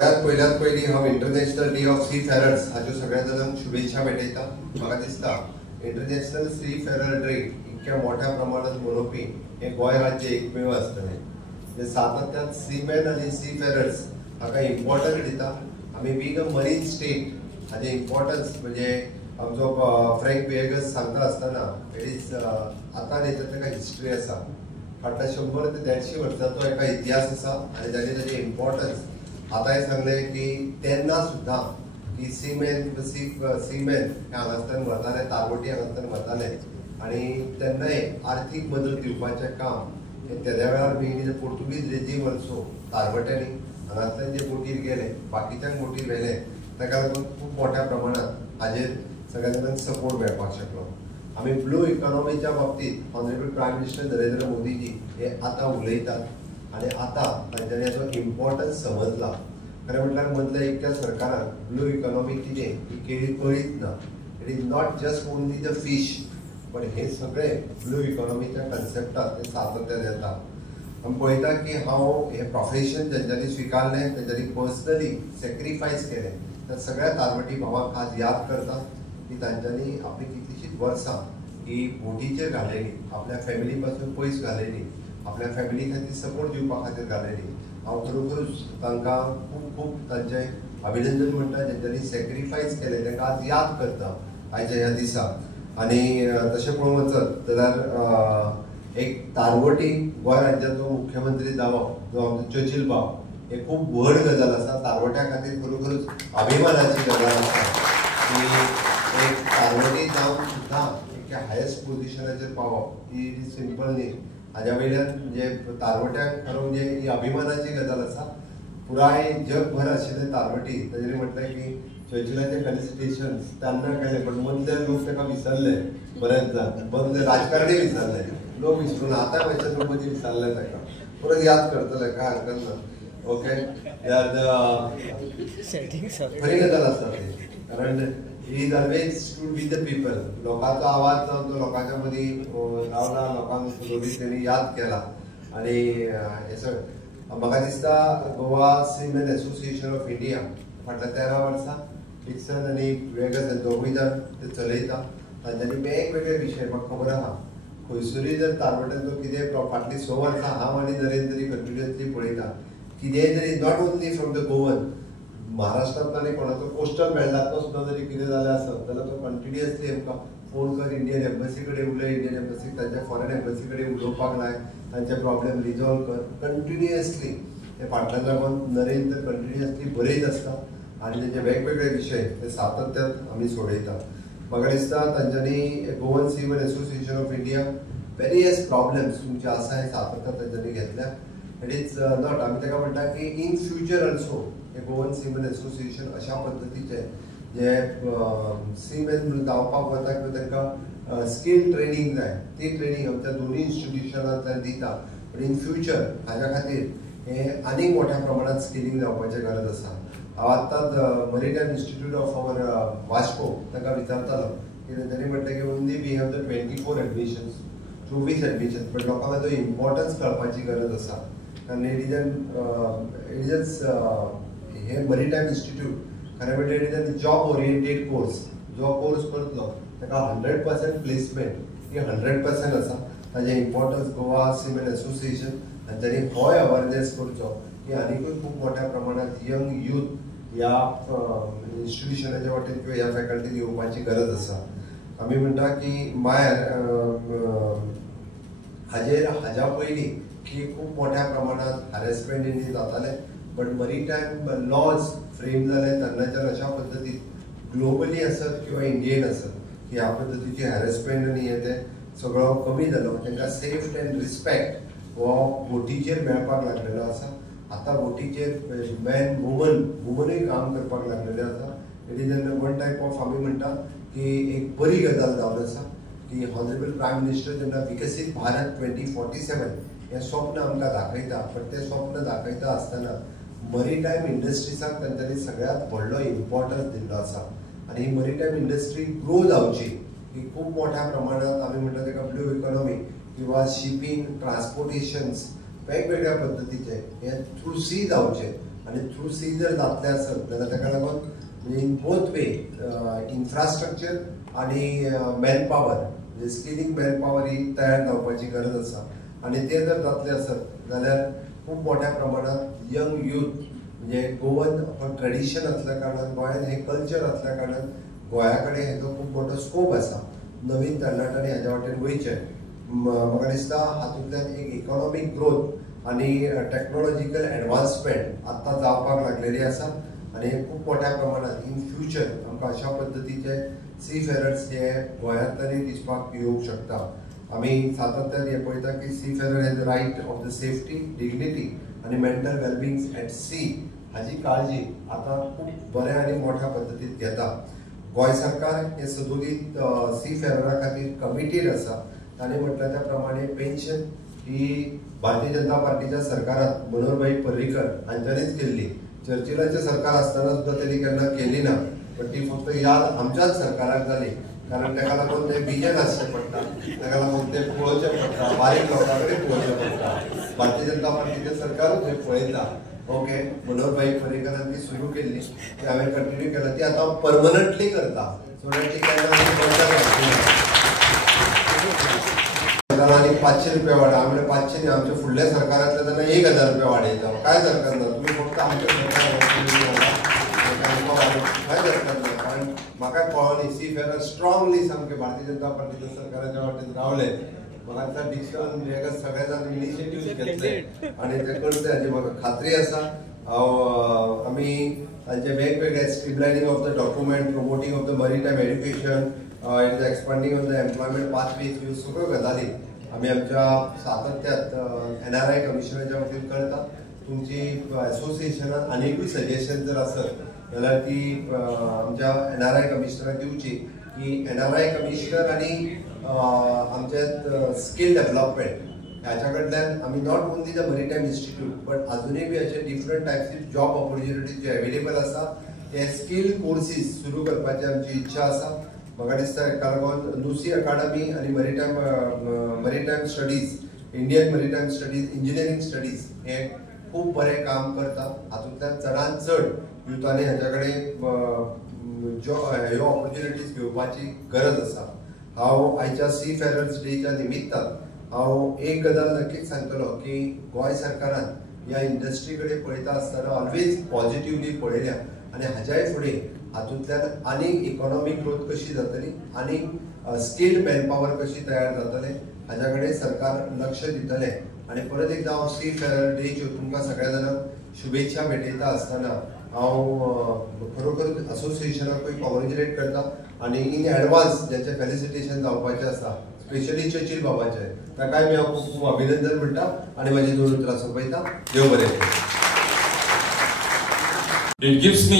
सगळ्यात पयली हांव international day of seafarers हाज्यो सगळ्या जाणांक शुभेच्छा भेटयता। म्हाका दिसता इंटरनॅशनल सी फेरर डे इतक्या मोठ्या प्रमाणात मनोवपी हे गोंय राज्य एकमेव आसतलें। जे सातत्यान सीमॅन आनी सी फेरर्स हाका इम्पॉर्टन्स दिता। आमी बींग अ मरीन स्टेट हाजे इम्पॉर्टन्स म्हणजे आमचो फ्रँक वेगस सांगता आसतना इट इज आतां न्ही तर ताका हिस्ट्री आसा। फाटल्या 100 ते 150 वर्सांचो एका इतिहास आसा आनी ताजे इम्पॉर्टन्स आतांय सांगले की तेन्ना सुद्धा की सीमॅन हांगासल्यान वताले, तारवटी हांगासल्यान वताले आनी तेन्नाय आर्थीक मदत दिवपाचें काम तेद्या वेळार बी पोर्तुगीज रेजीम ऑल्सो तारवट्यांनी हांगासल्यान जे बोटीर गेले, बाकीच्यांक बोटीर व्हेले, ताका लागून खूब मोठ्या प्रमाणात हाजेर सगळ्या जाणांक सपोर्ट मेळपाक शकलो। आमी ब्लू इकॉनॉमीच्या बाबतींत honourable prime minister Narendra Modiji हे आतां उलयतात आनी आतां तांच्यांनी हाचो इम्पॉर्टन्स समजला। खरें म्हटल्यार मदल्या इतक्या सरकारान ब्लू इकॉनॉमी कितें ही कळीत ना। It is not just only the fish, पण हे सगळे ब्लू इकॉनॉमीच्या कन्सेप्टात ते सातत्यान येता। आमी पळयता की हांव हे प्रोफेशन जेंच्यांनी स्विकारलें तेंच्यांनी पर्सनली सॅक्रिफायस केलें, त्या सगळ्या तारवटी भावांक आज याद करता की तांच्यांनी आपली कितलीशींच वर्सां ही बोटीचेर घालयली, आपल्या फॅमिली पासून पयस घालयली, आपल्या फॅमिली खातीर सपोर्ट दिवपा खातीर घालयली। हांव खरोखरूच तांकां खूब खूब तांचें अभिनंदन म्हणटा जेंच्यांनी सॅक्रिफायस केलें, तांकां आज याद करता आयच्या ह्या दिसा। आनी तशें पळोवंक वचत जाल्यार एक तारवटी गोंय राज्याचो मुख्यमंत्री जावप जो आमचो चर्चिल भाव हे खूब व्हड गजाल आसा। तारवट्या खातीर खरोखरूच अभिमानाची गजाल आसा की एक तारवटी जावन सुद्दां इतक्या हायेस्ट पोजिशनाचेर पावप ही सिंपल न्ही। हाज्या वयल्यान म्हणजे तारवट्यांक खरो म्हणजे ही अभिमानाची गजाल आसा। पुराय जगभर आशिल्ले तारवटी ताजेर म्हटलें की चर्चिलाचे फेलिसिटेशन्स तेन्ना केले, पण मदले लोक ताका विसरले, बरेच जाण मदले राजकारणी विसरले, लोक विसरून आतां मातशे लोक विसरले ताका, परत याद करतले काय हरकत ना। ओके, खरी गजाल आसा ती, कारण he is always stood with the people. लोकांचो आवाज जावन तो लोकांच्या मदीं रावला, लोकांक सोडून तेणी याद केला आनी हे सगळें म्हाका दिसता गोवा सीमॅन एसोसिएशन ऑफ इंडिया फाटल्या 13 वर्सां डिक्सन आनी वेगस दोगूय जाण ते चलयता। तांच्यांनी वेगवेगळे विशय म्हाका खबर आहा, खंयसरूय जर तारवट्यांचो कितें फाटलीं 6 वर्सां हांव आनी नरेंद्र तरी कंटिन्युअसली पळयता, कितेंय जरी not only from the Goan, महाराष्ट्रांतल्यान कोणाचो पोस्टल मेळ्ळातो सुद्दां जरी कितें जालें आसत जाल्यार तो कंटिन्युअसली आमकां फोन कर, इंडियन एम्बसी कडेन उलय, इंडियन एम्बसी तांच्या फॉरेन एम्बसी कडेन उलोवपाक लाय, तांचे प्रॉब्लेम रिजॉल्व कर, कंटिन्युअसली ते फाटल्यान लागून नरेंद्र कंटिन्युअसली बरयत आसता आनी तेजे वेगवेगळे विशय ते सातत्यान आमी सोडयता। म्हाका दिसता तांच्यांनी Goan seaman association of India various problems तुमचे आसा हे सातत्यान तांच्यांनी घेतल्या। इट इज नॉट आमी ताका म्हणटा की इन फ्युचर ऑल्सो हे गोवन सीमॅन एसोसिएशन अशा पद्दतीचे जे सीमॅन जावपाक वता किंवा तांकां स्कील ट्रेनिंग जाय ती ट्रेनिंग आमच्या दोनूय इन्स्टिट्युशनांतल्यान दिता। पण इन फ्युचर हाज्या खातीर हे आनीक मोठ्या प्रमाणात स्किलिंग जावपाची गरज आसा। हांव आत्तांच maritime institute of our Vasco ताका विचारतालो की तांच्यांनी म्हटलें की only we have the 24 admissions, 24 admissions, पण लोकांक हाचो इम्पॉर्टन्स कळपाची गरज आसा। कारण इट इज हे मरीटायम इन्स्टिट्यूट खरें म्हणजे it is job oriented course. जो कोर्स करतलो ताका 100% प्लेसमेंट ही 100% आसा। ताजें इम्पॉर्टन्स गोवा सीमॅन एसोसिएशन हांच्यांनी होय अवेरनेस करचो की आनीकूय खूब मोठ्या प्रमाणात यंग यूथ ह्या इन्स्टिट्युशनाच्या वाटेन किंवा ह्या फॅकल्टीन येवपाची गरज आसा। आमी म्हणटा की हाज्या पयलीं की खूब मोठ्या प्रमाणात हॅरेसमेंट इंडिया जाताले, बट मरीटायम लॉज फ्रेम जाले तेन्नाच्यान अशा पद्दतीन ग्लोबली आसत किंवा इंडियन आसत की ह्या पद्दतीची हॅरेसमेंट आनी हे ते सगळो कमी जालो। तांकां सेफ एंड रिस्पेक्ट हो बोटीचेर मेळपाक लागलेलो आसा। आतां बोटीचेर मॅन वुमनूय काम करपाक लागलेले आसा। It is one type of आमी म्हणटा की एक बरी गजाल जावन आसा की ऑनरेबल प्रायम मिनिस्टर जेन्ना विकसीत भारत 2047 हें स्वप्न आमकां दाखयता, पण तें स्वप्न दाखयता आसतना मरीटायम इंडस्ट्रीजाक तांच्यांनी सगळ्यांत व्हडलो इम्पॉर्टन्स दिल्लो आसा। आनी ही मरीटायम इंडस्ट्री ग्रो जावची ही खूब मोठ्या प्रमाणात आमी म्हणटा ताका ब्लू इकॉनॉमी किंवा शिपींग ट्रान्सपोर्टेशन्स वेगवेगळ्या पद्दतीचे हे थ्रू सी जावचे आणि थ्रू सी जर जातले आसत जाल्यार ताका लागून इन बोथ वे इन्फ्रास्ट्रक्चर आणि मॅन पॉवर म्हणजे स्किलिंग मॅन पॉवर ही तयार जावपाची गरज आसा आणि ते जर जातले आसत जाल्यार खूप मोठ्या प्रमाणात यंग यूथ म्हणजे गोवन हो ट्रेडिशन असल्या कारणान गोंयान हे कल्चर असल्या कारणान गोंया कडेन हेजो खूप मोठो स्कोप आसा नवीन तरणाट्यांनी हाज्या वाटेन वयचे म्हाका दिसता हातूंतल्यान एक इकॉनॉमिक ग्रोथ आणि टेक्नॉलॉजिकल एडवान्समेंट आतां जावपाक लागलेली आसा आणि खूप मोठ्या प्रमाणात इन फ्युचर आमकां अशा पद्दतीचे सी फेरर्स हे गोंयांतल्यानय दिसपाक येवंक शकता आमी सातत्यान हे पळयता की seafarer has the right of the safety dignity आणि मेंटल वेलबिंग एट सी हाची काळजी आता खूप बऱ्या आणि मोठ्या पद्दतीन घेता गोंय सरकार हे सदुलीत सी फेररा खातीर कमिटेड आसा तांणी म्हटल्या त्या प्रमाणे पेन्शन ही भारतीय जनता पार्टीच्या सरकारात मनोहरभाई पर्रीकर हांच्यानीच केल्ली चर्चिलांचे सरकार आसतना सुद्धा त्यांनी केन्ना केली ना पण ती फक्त याद आमच्याच सरकाराक जाली कारण ताका लागून ते विजन आसचें पडटा ताका लागून ते पळोवचें पडटा बारीक लोकां कडेन पळोवचें पडटा भारतीय जनता पार्टीचें सरकारूच हे पळयता ओके मनोहरभाई पर्रीकरान ती सुरू केल्ली ती हांवें कंटिन्यू केला ती आतां परमनंटली करता सो ती केन्ना आणि 500 रुपये वाडा आमचे 500 न्ही आमच्या फुडल्या सरकारांतले तेन्ना 1000 रुपये वाडयता काय सरकार ना तुम्ही फक्त आमच्या सरकार काय सरकार ना कारण म्हाका कळ्ळो सी फेरर स्ट्रॉंगली सामके भारतीय जनता पार्टीच्या सरकाराच्या वाटेन रावले म्हाका दिसता डिक्शन हे सगळे जाण इनिशिएटिव्ह घेतले आणि ते करते हाची म्हाका खात्री आसा आमी तांचे वेगवेगळे streamlining of the document promoting of the maritime education it is expanding of the employment pathways ह्यो सगळ्यो गजाली आम्ही आमच्या सातत्यात NRI कमिशनरच्या वतीन करता तुमची असोसिएशनात अनेकूय सजेशन जर असत जाल्यार ती आमच्या NRI कमिशनराक दिवची की NRI कमिशनर आणि आमच्या स्किल डेव्हलपमेंट ह्याच्या कडल्यान आम्ही not only the maritime institute but अजूनय बी अशे डिफरंट टायप्स जॉब ऑपॉर्च्युनिटीज जे अवेलेबल आसा ते स्किल कोर्सीस सुरू करपाची आमची इच्छा आसा म्हाका दिसता हेका लागून लुसी अकाडमी आणि maritime studies Indian maritime studies engineering studies हे खूप बरें काम करता हातूंतल्यान चडांत चड युथांनी हाच्या कडेन ह्यो ऑपॉर्च्युनिटीज घेवपाची गरज आसा हांव आयच्या सी फेरर्स डेच्या निमित्तान हांव एक गजाल नक्कीच सांगतलो की गोंय सरकारान ह्या इंडस्ट्री कडेन पळयता आसतना ऑलवेज पॉझिटिव्हली पळयल्या आणि हाच्याय फुडें हातूंतल्यान आनीक इकॉनॉमिक ग्रोथ कशी जातली आनीक स्किल्ड मॅनपॉवर कशी तयार जातले हाच्या कडेन सरकार लक्ष दितले आणि परत एकदा हांव सी फेरर डेच्यो तुमकां सगळ्या जाणांक शुभेच्छा भेटयता आसतना हांव खरोखर असोसिएशनाकूय कॉंग्रॅच्युलेट करता आणि इन एडवान्स जेंचे फेलिसिटेशन जावपाचें आसा स्पेशली चर्चिल बाबाचे ताकाय मी हांव खूब खूब अभिनंदन म्हणटा आणि म्हजी दोन उतरां सोंपयता देव बरें करूं. It gives me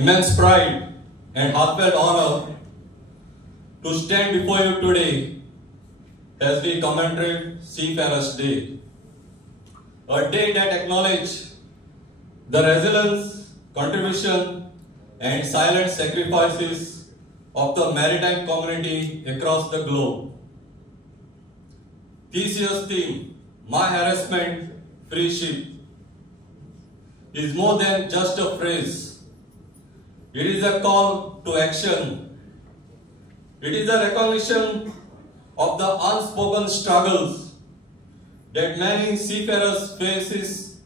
immense pride and heartfelt honor to stand before you today as we commemorate Seafarers Day, a day that acknowledges the resilience, contribution, and silent sacrifices of the maritime community across the globe. This year's theme, My Harassment Free Ship, is more than just a phrase. It is a call to action. It is a recognition of the unspoken struggles that many seafarers faces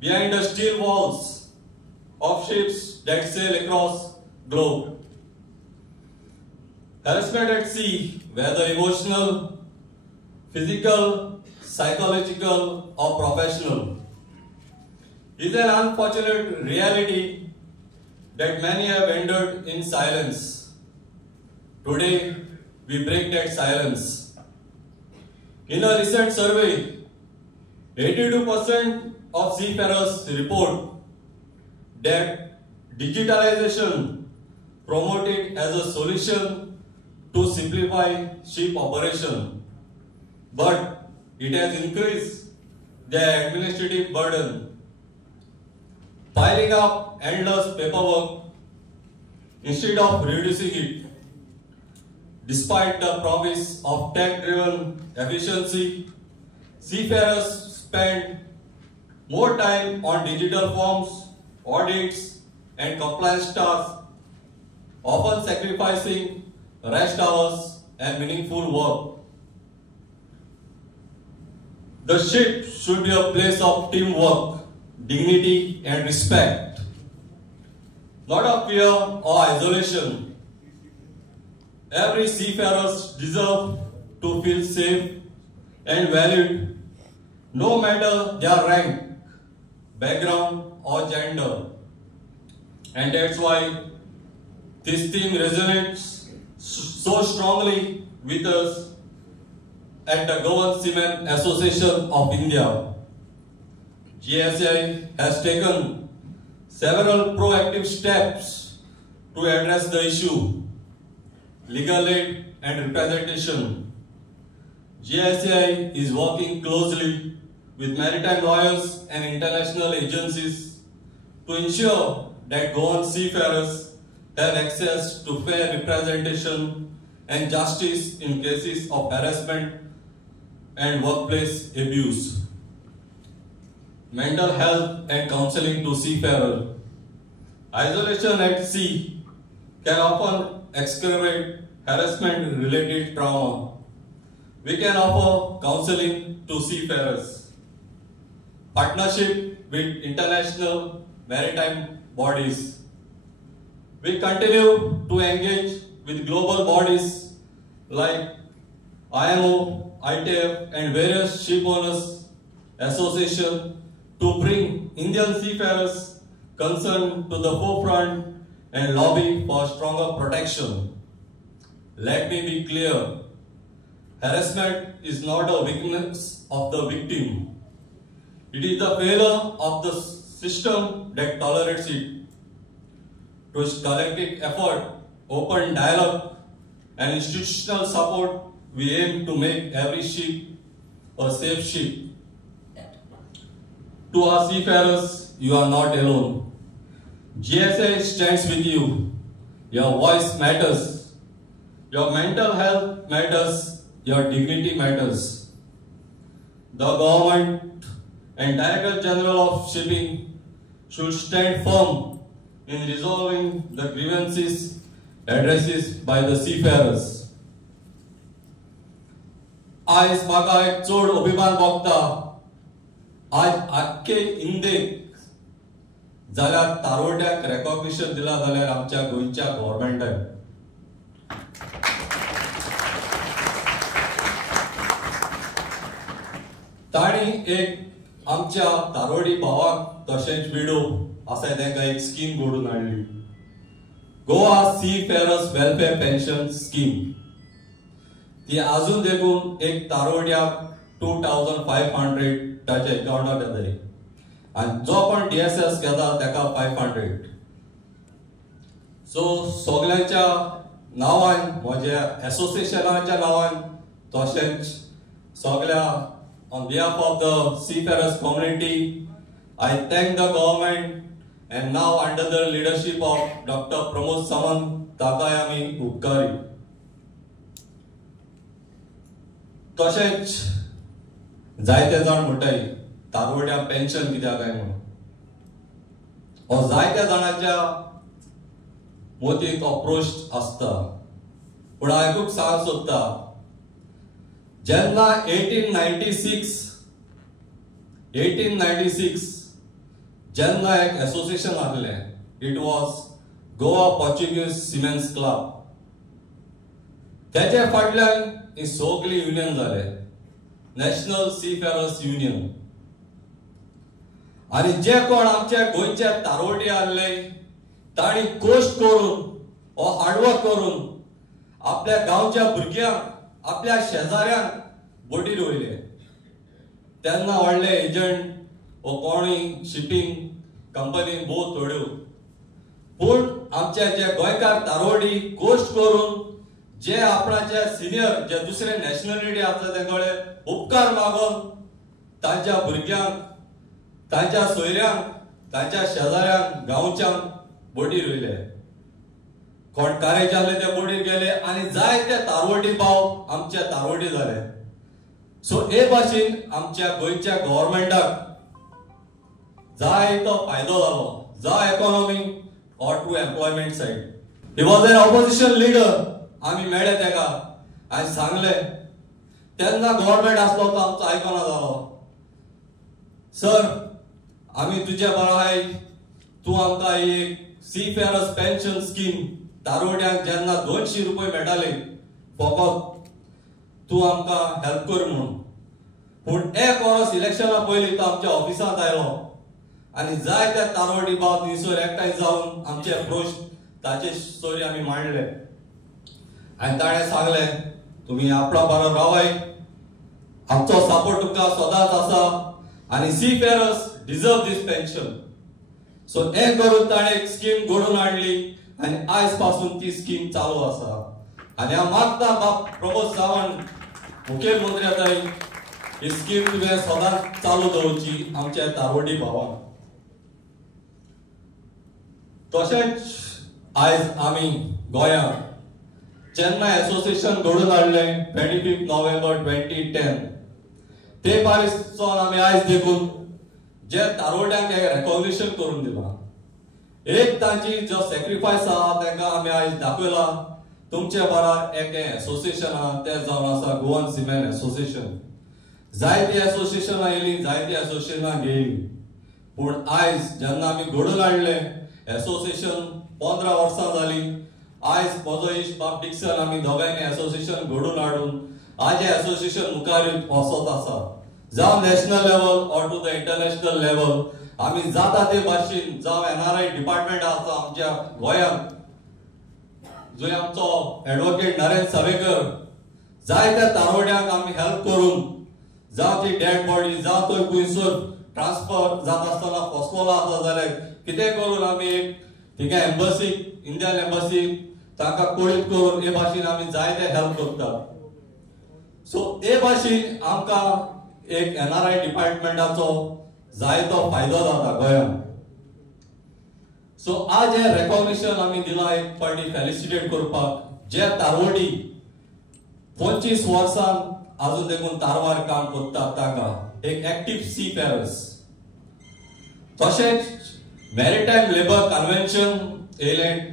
behind the steel walls of ships that sail across globe. Harassment at sea, whether emotional, physical, psychological, or professional, is an unfortunate reality that many have endured in silence. Today, we break that silence. In a recent survey, 82% of seafarers report that digitalization promoted as a solution to simplify ship operation, but it has increased their administrative burden, piling up endless paperwork instead of reducing it. Despite the promise of tech-driven efficiency, seafarers spend more time on digital forms audits, and compliance tasks, often sacrificing rest hours and meaningful work. The ship should be a place of teamwork, dignity, and respect, not of fear or isolation. Every seafarer deserves to feel safe and valued, no matter their rank, background, or gender. And that's why this theme resonates so strongly with us at the Goan Seamen Association of India. GSI has taken several proactive steps to address the issue: legal aid and representation. GSI is working closely with maritime lawyers and international agencies to ensure that Goan seafarers have access to fair representation and justice in cases of harassment and workplace abuse. Mental health and counseling to seafarers. Isolation at sea can often exacerbate harassment-related trauma. We can offer counseling to seafarers. Partnership with international maritime bodies. We continue to engage with global bodies like IMO, ITF, and various ship owners association to bring Indian seafarers concerned to the forefront and lobby for stronger protection. Let me be clear, harassment is not a weakness of the victim. It is the failure of the system that tolerates it. Through collective effort, open dialogue, and institutional support, we aim to make every ship a safe ship. To our seafarers, you are not alone. GSA stands with you. Your voice matters. Your mental health matters. Your dignity matters. The government and Director General of Shipping should stand firm in resolving the grievances addressed by the seafarers. आज म्हाका एक चड अभिमान भोगता आज आख्खे इंडियेक जाल्यार तारोड्याक recognition दिला जाल्यार आमच्या गोंयच्या गव्हर्नमेंटान. ताणी एक आमच्या तारोडी भावाक तशेंच विडो आसा तांकां एक स्कीम घडोवन हाडली, Goa seafarers welfare pension scheme. ती अजून देखून एक तारोड्याक 2500 ताच्या अकाउंटाक येताय आणि जो पण DSS घेता ताका 500. सो सगळ्यांच्या नावान म्हज्या एसोसिएशनाच्या नावान तशेंच सगळ्या on behalf of the seafarers community, I thank the government and now under the leadership of Dr. Pramod Samant ताकाय उपकारी. तशेंच जायते जाण म्हणटाय तारोड्या पेन्शन कित्याक काय म्हणून. हो जायत्या जाणांच्या मोतीक अप्रोच आसता, पूण हांव एकूच सांग सोदता, जेन्ना 1896 जेन्ना एक एसोसिएशन आहलें, it was Goa Portuguese Siemens club. त्याच्या फाटल्यान ही सगळी युनियन जाले, नॅशनल सीफेरर्स युनियन. आणि जे कोण आमच्या गोंयचे तारोडी आहले ताणी कोस्ट करून हो हार्डवर्क करून आपल्या गांवच्या भुरग्यांक आपल्या शेजाऱ्यांक बोटीर वयले. तेन्ना व्हडले एजंट वो कोणी शिपिंग कंपनी बहुत थोड्यो, पूण आमचे जे गोंयकार तारोडी कोस्ट करून जे आपणाचे सिनियर जे दुसरे नॅशनॅलिटी आसा तेंकडे उपकार मागून तांच्या भुरग्यांक तांच्या सोयऱ्यांक तांच्या शेजाऱ्यांक गांवच्यांक बोटीर वयले. कोण कारेज आहले ते बोटीर गेले आणि जायते तारवडी भाव आमच्या तारवडी जाले. सो हे भाशेन आमच्या गोंयच्या गव्हर्नमेंटाक जायतो फायदो जालो, जावं economy or to employment side. He was an opposition leader. आम्ही मेळ्ळे तेका आनी सांगले तेन्ना गव्हर्नमेंट आसलो तो आमचो आयकना जालो. सर आम्ही तुझे बरो आहाय, तू आमकां एक सीफेअरर्स पेन्शन स्कीम दारोड्यांक जेन्ना 200 रुपये मेळटाले फकत तू आमकां हेल्प कर म्हणून. पूण एक वर्स इलेक्शना पयलीं तो आमच्या ऑफिसांत आयलो आनी जायते तारवडी बाब थंयसर एकठांय जावन आमचे प्रश्न ताचे स्टोरी आमी मांडले आनी ताणें सांगले तुम्ही आपलो बरो रावाय, आमचो सपोर्ट तुमकां सदांच आसा आनी सीफेअरर्स डिजर्व दीस पेन्शन. सो हें करून ताणें एक स्कीम घडोवन हाडली आनी आयज पासून ती स्कीम चालू आसा. आनी हांव मागता बाब प्रमोद सावंत मुखेलमंत्री आताय ही स्कीम तुवें सदांच चालू दवरची आमच्या तारवडी भावांक. तशेंच आयज आमी गोंयांत चेन्नई एसोसिएशन घडोवन हाडलें 25 नोव्हेंबर 2010. ते पासून आमी आयज देखून जे तारवड्यांक एक रेकॉग्निशन करून दिलां, एक तांची जो सॅक्रिफायस आहा तांकां आमी आयज दाखयला. तुमचे बराबर एक एसोसिएशन आहा तें जावन आसा गोवन सिमेंट एसोसिएशन. जायती एसोसिएशनां येयलीं, जायती एसोसिएशनां गेलीं, पूण आयज जेन्ना आमी घडोवन हाडलें एसोसिएशन 15 वर्सां जालीं. आयज म्हजो इश्ट बाब डिक्सन आमी दोगांयनी एसोसिएशन घडोवन हाडून आज एसोसिएशन मुखार वचत आसा. जावं national level or to the international level आमी जाता ते भाशेन जावं एनआरआय डिपार्टमेंट आसा आमच्या गोंयांत, जंय आमचो एडवोकेट नरेंद्र सावेकर जायत्या तारवड्यांक आमी हेल्प करून जावं ती डेड बॉडी जावं तो खंयसर ट्रान्सफर जाता आसतना फसलो आसा जाल्यार कितें करून आमी एक थिंगा एम्बसी इंडियन एम्बसी तांकां कोळीत करून हे भाशेन आमी जायते हेल्प करतात. सो हे भाशेन आमकां एक एनआरआय डिपार्टमेंटाचो जायतो फायदो जाता गोंयांत. सो आज हे रेकॉग्निशन आमी दिला एक फावटी फेलिसिटेट करपाक जे तारवडी 25 वर्सां अजून देखून तारवार काम करतात तांकां एक एक्टिव्ह सीफेअरर्स. तशेंच मॅरिटायम लेबर कन्व्हेन्शन येयलें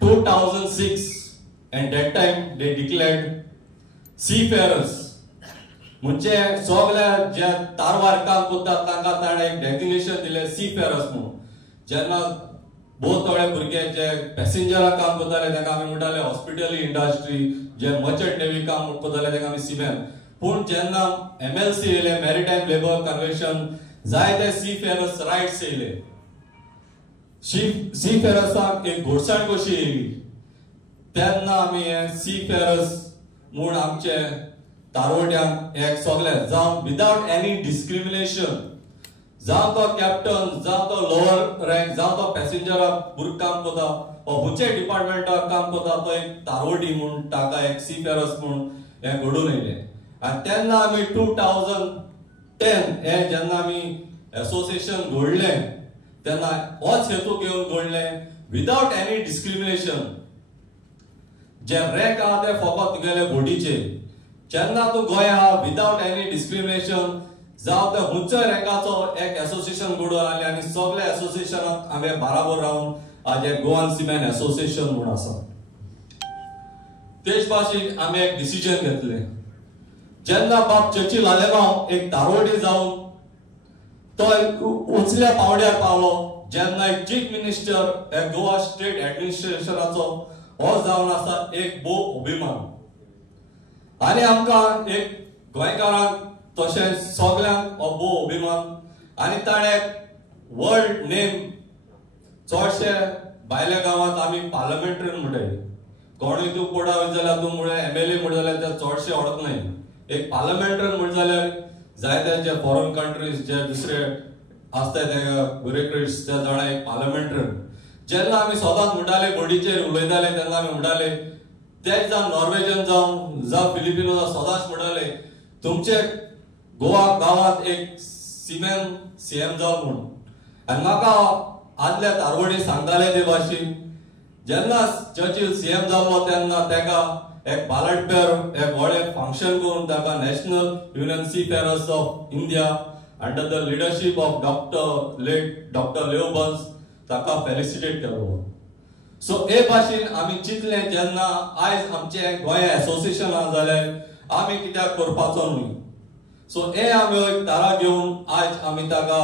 2006 and that time they declared seafarers म्हणजे सगळ्या जे तारवार काम करतात तांकां ताणें एक डेजिग्नेशन दिलें सीफेअरर्स म्हणून. जेन्ना बहुत थोडे भुरगे जे पॅसेंजरां काम करताले तांकां आमी म्हणटाले हॉस्पिटल इंडस्ट्री, जे मर्चंट नेवी काम करताले तांकां आमी सीमॅन. पूण जेन्ना MLC येयलें मॅरिटायम लेबर कन्व्हेन्शन जायते सीफेअरर्स रायट्स येयले. सीफेअरर्सांक एक घोडसाण कशी येयली तेन्ना आमी हे सीफेअरर्स म्हूण आमचे तारवड्यांक एक सगळे जावं विदाउट एनी डिस्क्रिमिनेशन, जावं तो कॅप्टन जावं तो लोअर रँक जावं तो पॅसेंजराक भुरगो काम करता वा खंयचे डिपार्टमेंटाक काम करता तो एक तारवडी म्हूण ताका एक सीफेअरर्स म्हूण हे घडून येयलें. आनी तेन्ना आमी 2010 हे जेन्ना आमी एसोसिएशन घडलें तेन्ना होच हेतू घेवन घडलें विदाउट एनी डिस्क्रिमिनेशन. जे रँक आहा ते फकत तुगेले बॉडीचे. जेन्ना तूं गोंय आहा विदाउट एनी डिस्क्रिमिनेशन जावं ते खंयच्याय रँकाचो एक एसोसिएशन घडोवन हाडलें आनी सगळे एसोसिएशनाक आमी बराबर रावन आज एक गोवन सिमेंट एसोसिएशन म्हूण आसा. तेच भाशेन आमी एक डिसिजन घेतलें. जेन्ना बाब चर्चिल आलेमांव एक तारवडी जावन तो एक उंचल्या पावड्यार पावलो जेन्ना एक चीफ मिनिस्टर एक गोवा स्टेट एडमिनिस्ट्रेशनाचो हो जावन आसा एक भोव अभिमान. आनी आमकां एक गोंयकारांक तशेंच सगळ्यांक हो भोव अभिमान. आनी ताणें वर्ल्ड नेम चडशे भायल्या गांवांत आमी पार्लमेंटरीन म्हणटाय. कोणूय तूं कोडा वयत जाल्यार तूं म्हळ्यार MLA म्हणत जाल्यार ते चडशे ओळखनाय. एक पार्लमेंटरीन म्हणत जाल्यार जायते जे फॉरेन कंट्रीज जे दुसरे आसताय ते ब्युरोक्रेट्स ते जाणा एक पार्लमेंटरीन. जेन्ना आमी सदांच म्हणटाले बॉडीचेर उलयताले तेन्ना आमी म्हणटाले तेच जावन नॉर्वेजन जावं फिलिपिनो जावं सदांच म्हणटाले तुमचे गोवा गांवांत एक सिमेन CM जावं म्हणून. आनी म्हाका आदल्या तारवडी सांगताले ते भाशेन जेन्ना चर्चिल CM जाल्लो तेन्ना तेका एक बालट पेर एक व्हडलें फंक्शन करून ताका national union seafarers of India under the leadership of late doctor Leo Barnes ताका फेलिसिटेट केलो. सो हे भाशेन आमी चिंतले जेन्ना आयज आमचे गोंय एसोसिएशन जाले आमी कित्याक करपाचो न्हय. सो हे आमी एक थारा घेवन आयज आमी ताका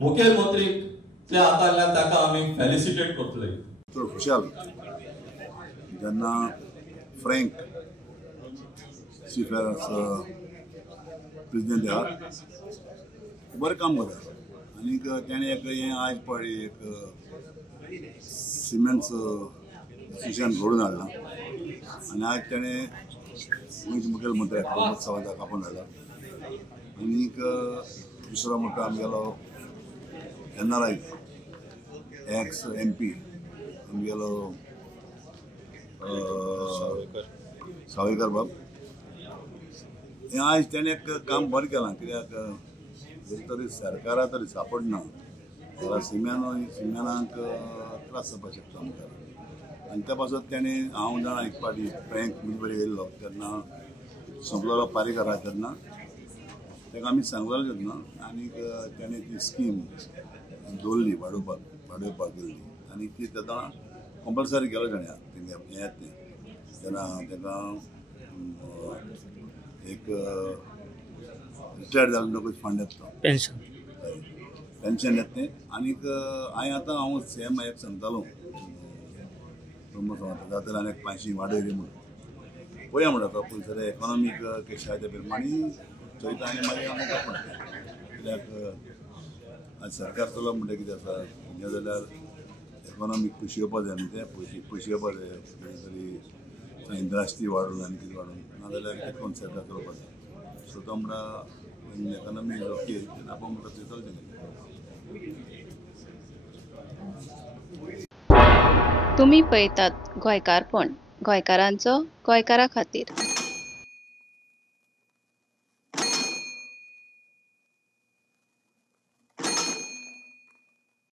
मुखेलमंत्रीच्या हातांतल्यान ताका आमी फेलिसिटेट करतले. चड खुशाल जेन्ना फ्रँक सीफेरर्स प्रेसिडेंट आहा बरें काम करता आनी तेणें एक हें आयज पळय एक सिमेंट्स एसोसिएशन घडोवन हाडलां आनी आयज तेणें गोंयचे मुखेलमंत्री प्रमोद सावंताक आपोवन हाडला. आनीक दुसरो म्हणटा आमगेलो NRI एक्स MP आमगेलो सावयकर बाब हें आयज तेणें एक काम बरें केलां. कित्याक जरी तरी सरकारा तरी सांपडना जाल्यार सिमेंटाक त्रास जावपाक शकता आमकां. आनी त्या पासत तेणें हांव जाणा एक पाटी फ्रँक मुंबय येयल्लो तेन्ना संपलेलो पारीकर आहा तेन्ना ताका आमी सांगलेलें तेन्ना आनीक तेणें ती स्कीम दवरली वाडोवपाक गेल्ली आनी ती तेन्ना कंपल्सरी केलो तेणें हें तेन्ना ताका एक रिटायर्ड जाल्लो लोक फंड येता पेन्शन येता तें. आनीक हांव सेम एक सांगतालो प्रमोद सावंत जाता जाल्यार आनीक 500 वाडयली म्हणून पळया म्हणटा तो पयलीं सर इकॉनॉमीक केशी आहा ते प्रमाणे चोयता आनी मागीर आमकां पडटा. कित्याक आज सरकार चलो म्हणटा कितें आसा कितें जाल्यार इकॉनॉमीक पयशे येवपा जाय न्ही ते पयशे येवपा जाय तरी इंडस्ट्री वाडून आनी कितें वाडून नाजाल्यार कितें करून सरकार चलोवपा जाय. सो तो म्हणटा इकॉनॉमी ओके आपोवंक म्हणटा थंय चलचें. तुम्ही पळयतात गोंयकारपण, गोंयकारांचो गोंयकारा खातीर.